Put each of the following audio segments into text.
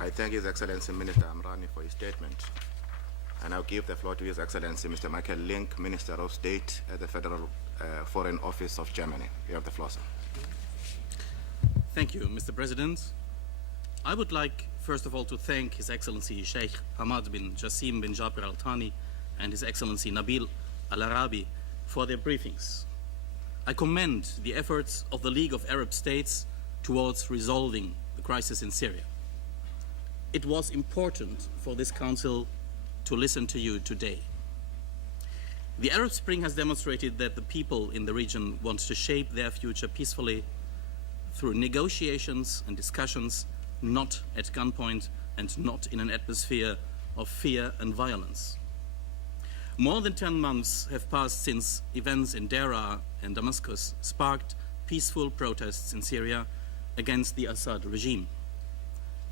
I thank His Excellency Minister Amrani for his statement. I now give the floor to His Excellency Mr. Michael Link, Minister of State at the Federal Foreign Office of Germany. You have the floor, sir. Thank you, Mr. President. I would like, first of all, to thank His Excellency Sheikh Hamad bin Jassim bin Jaber Al Thani and His Excellency Nabil Al Arabi for their briefings. I commend the efforts of the League of Arab States towards resolving the crisis in Syria. It was important for this Council to listen to you today. The Arab Spring has demonstrated that the people in the region want to shape their future peacefully through negotiations and discussions, not at gunpoint and not in an atmosphere of fear and violence. More than 10 months have passed since events in Daraa and Damascus sparked peaceful protests in Syria against the Assad regime.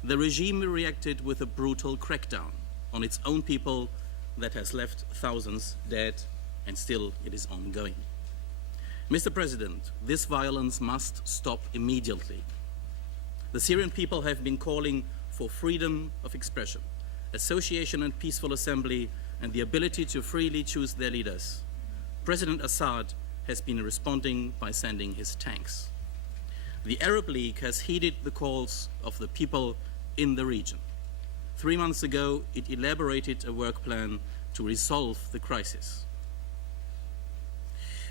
The regime reacted with a brutal crackdown on its own people that has left thousands dead, and still it is ongoing. Mr. President, this violence must stop immediately. The Syrian people have been calling for freedom of expression, association and peaceful assembly, and the ability to freely choose their leaders. President Assad has been responding by sending his tanks. The Arab League has heeded the calls of the people in the region. 3 months ago, it elaborated a work plan to resolve the crisis,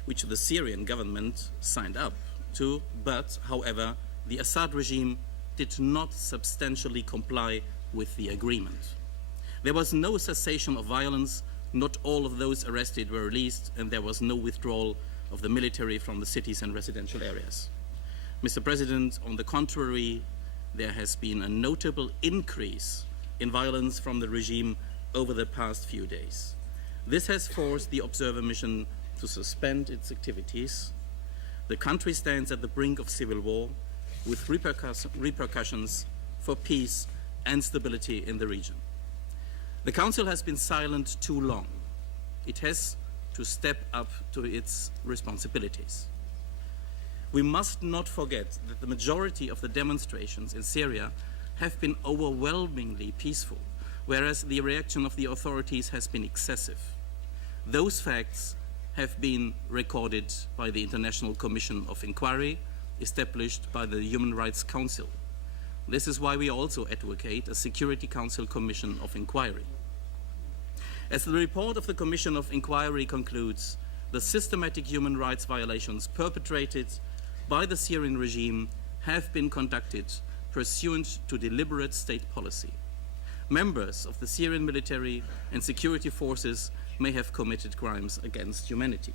which the Syrian government signed up to, but, however, the Assad regime did not substantially comply with the agreement. There was no cessation of violence, not all of those arrested were released, and there was no withdrawal of the military from the cities and residential areas. Mr. President, on the contrary, there has been a notable increase in violence from the regime over the past few days. This has forced the observer mission to suspend its activities. The country stands at the brink of civil war with repercussions for peace and stability in the region. The Council has been silent too long. It has to step up to its responsibilities. We must not forget that the majority of the demonstrations in Syria have been overwhelmingly peaceful, whereas the reaction of the authorities has been excessive. Those facts have been recorded by the International Commission of Inquiry established by the Human Rights Council. This is why we also advocate a Security Council Commission of Inquiry. As the report of the Commission of Inquiry concludes, the systematic human rights violations perpetrated by the Syrian regime have been conducted pursuant to deliberate state policy. Members of the Syrian military and security forces may have committed crimes against humanity.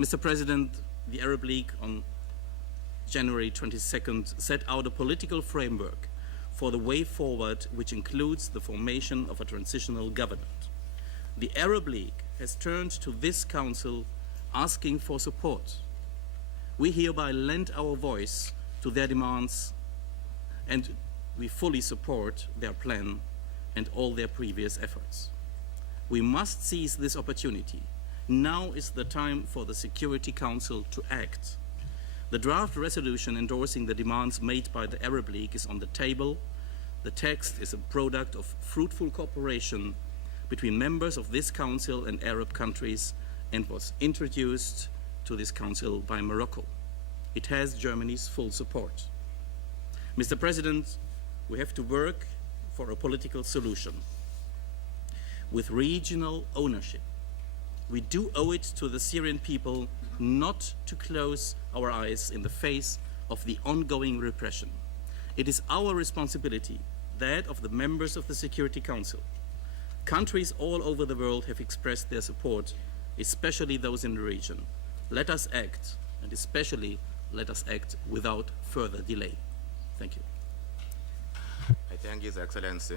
Mr. President, the Arab League on January 22nd set out a political framework for the way forward, which includes the formation of a transitional government. The Arab League has turned to this Council asking for support. We hereby lend our voice to their demands, and we fully support their plan and all their previous efforts. We must seize this opportunity. Now is the time for the Security Council to act. The draft resolution endorsing the demands made by the Arab League is on the table. The text is a product of fruitful cooperation between members of this Council and Arab countries and was introduced to this Council by Morocco. It has Germany's full support. Mr. President, we have to work for a political solution with regional ownership. We do owe it to the Syrian people not to close our eyes in the face of the ongoing repression. It is our responsibility, that of the members of the Security Council. Countries all over the world have expressed their support, especially those in the region. Let us act, and especially let us act without further delay. Thank you. I thank His Excellency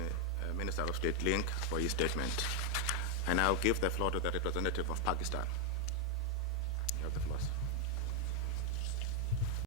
Minister of State Link for his statement. I now give the floor to the representative of Pakistan.